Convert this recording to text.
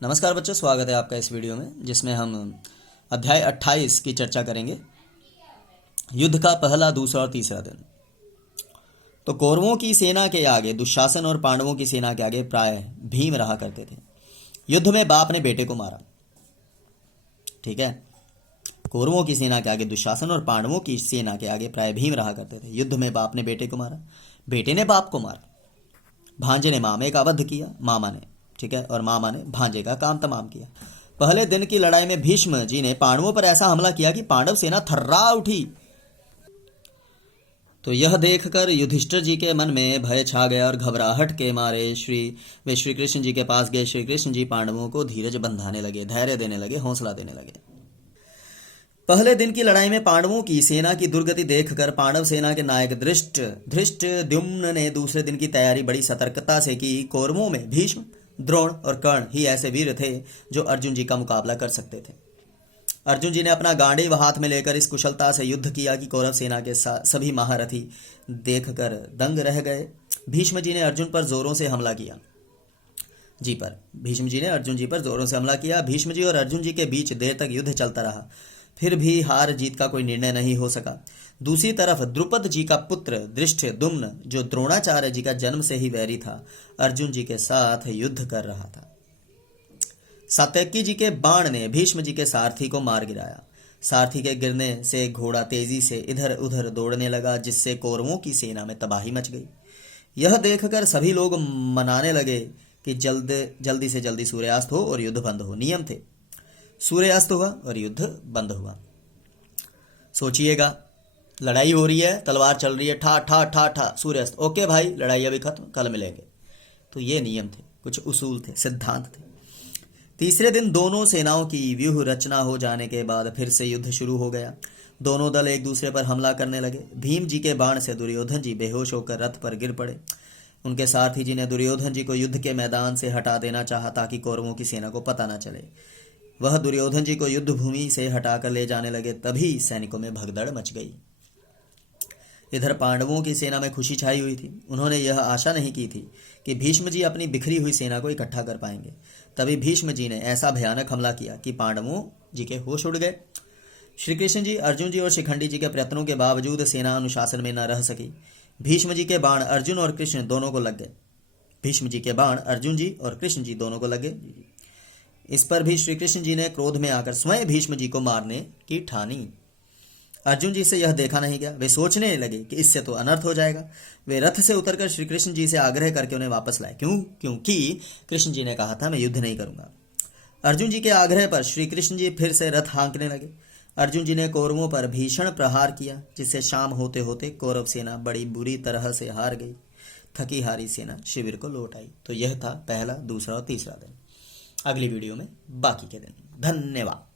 नमस्कार बच्चों, स्वागत है आपका इस वीडियो में जिसमें हम अध्याय 28 की चर्चा करेंगे। युद्ध का पहला, दूसरा और तीसरा दिन। तो कौरवों की सेना के आगे दुशासन और पांडवों की सेना के आगे प्राय भीम रहा करते थे। युद्ध में बाप ने बेटे को मारा। ठीक है। कौरवों की सेना के आगे दुशासन और पांडवों की सेना के आगे प्राय भीम रहा करते थे। युद्ध में बाप ने बेटे को मारा, बेटे ने बाप को मारा, भांजे ने मामे का वध किया, मामा ने, ठीक है, और मामा ने भांजे का काम तमाम किया। पहले दिन की लड़ाई में भीष्म जी ने पांडवों पर ऐसा हमला किया कि पांडव सेना थर्रा उठी। तो यह देखकर युधिष्ठिर जी के मन में भय छा गया और घबराहट के मारे वे श्री कृष्ण जी के पास गए। श्री कृष्ण जी पांडवों को धीरज बंधाने लगे, धैर्य देने लगे, हौसला देने लगे। पहले दिन की लड़ाई में पांडवों की सेना की दुर्गति देखकर पांडव सेना के नायक धृष्टद्युम्न ने दूसरे दिन की तैयारी बड़ी सतर्कता से की। कौरवों में भीष्म, द्रोण और कर्ण ही ऐसे वीर थे जो अर्जुन जी का मुकाबला कर सकते थे। अर्जुन जी ने अपना गांडीव हाथ में लेकर इस कुशलता से युद्ध किया कि कौरव सेना के सभी महारथी देखकर दंग रह गए। भीष्म जी ने अर्जुन पर जोरों से हमला किया भीष्म जी ने अर्जुन जी पर जोरों से हमला किया। भीष्म जी और अर्जुन जी के बीच देर तक युद्ध चलता रहा, फिर भी हार जीत का कोई निर्णय नहीं हो सका। दूसरी तरफ द्रुपद जी का पुत्र धृष्टद्युम्न, जो द्रोणाचार्य जी का जन्म से ही वैरी था, अर्जुन जी के साथ युद्ध कर रहा था। सात्यकी जी के बाण ने भीष्म जी के सारथी को मार गिराया। सारथी के गिरने से घोड़ा तेजी से इधर उधर दौड़ने लगा, जिससे कौरवों की सेना में तबाही मच गई। यह देखकर सभी लोग मनाने लगे कि जल्दी से जल्दी सूर्यास्त हो और युद्ध बंद हो। नियम थे, सूर्यास्त हुआ और युद्ध बंद हुआ। सोचिएगा, लड़ाई हो रही है, तलवार चल रही है, ठा ठा ठा ठा, सूर्यास्त, ओके भाई लड़ाई अभी खत्म, कल मिलेंगे। तो ये नियम थे, कुछ उसूल थे, सिद्धांत थे। तीसरे दिन दोनों सेनाओं की व्यूह रचना हो जाने के बाद फिर से युद्ध शुरू हो गया। दोनों दल एक दूसरे पर हमला करने लगे। भीम जी के बाण से दुर्योधन जी बेहोश होकर रथ पर गिर पड़े। उनके सारथी जी ने दुर्योधन जी को युद्ध के मैदान से हटा देना चाहा ताकि कौरवों की सेना को पता न चले। वह दुर्योधन जी को युद्ध भूमि से हटाकर ले जाने लगे, तभी सैनिकों में भगदड़ मच गई। इधर पांडवों की सेना में खुशी छाई हुई थी। उन्होंने यह आशा नहीं की थी कि भीष्म जी अपनी बिखरी हुई सेना को इकट्ठा कर पाएंगे। तभी भीष्म जी ने ऐसा भयानक हमला किया कि पांडवों जी के होश उड़ गए। श्री कृष्ण जी, अर्जुन जी और शिखंडी जी के प्रयत्नों के बावजूद सेना अनुशासन में न रह सकी। भीष्म जी के बाण अर्जुन और कृष्ण दोनों को लग गए। भीष्म जी के बाण अर्जुन जी और कृष्ण जी दोनों को लगे। इस पर भी श्री कृष्ण जी ने क्रोध में आकर स्वयं भीष्म जी को मारने की ठानी। अर्जुन जी से यह देखा नहीं गया। वे सोचने लगे कि इससे तो अनर्थ हो जाएगा। वे रथ से उतरकर श्री कृष्ण जी से आग्रह करके उन्हें वापस लाए। क्योंकि कृष्ण जी ने कहा था मैं युद्ध नहीं करूंगा। अर्जुन जी के आग्रह पर श्री कृष्ण जी फिर से रथ हाँकने लगे। अर्जुन जी ने कौरवों पर भीषण प्रहार किया, जिससे शाम होते होते कौरव सेना बड़ी बुरी तरह से हार गई। थकी हारी सेना शिविर को लौट आई। तो यह था पहला, दूसरा और तीसरा दिन। अगली वीडियो में बाकी के दिन। धन्यवाद।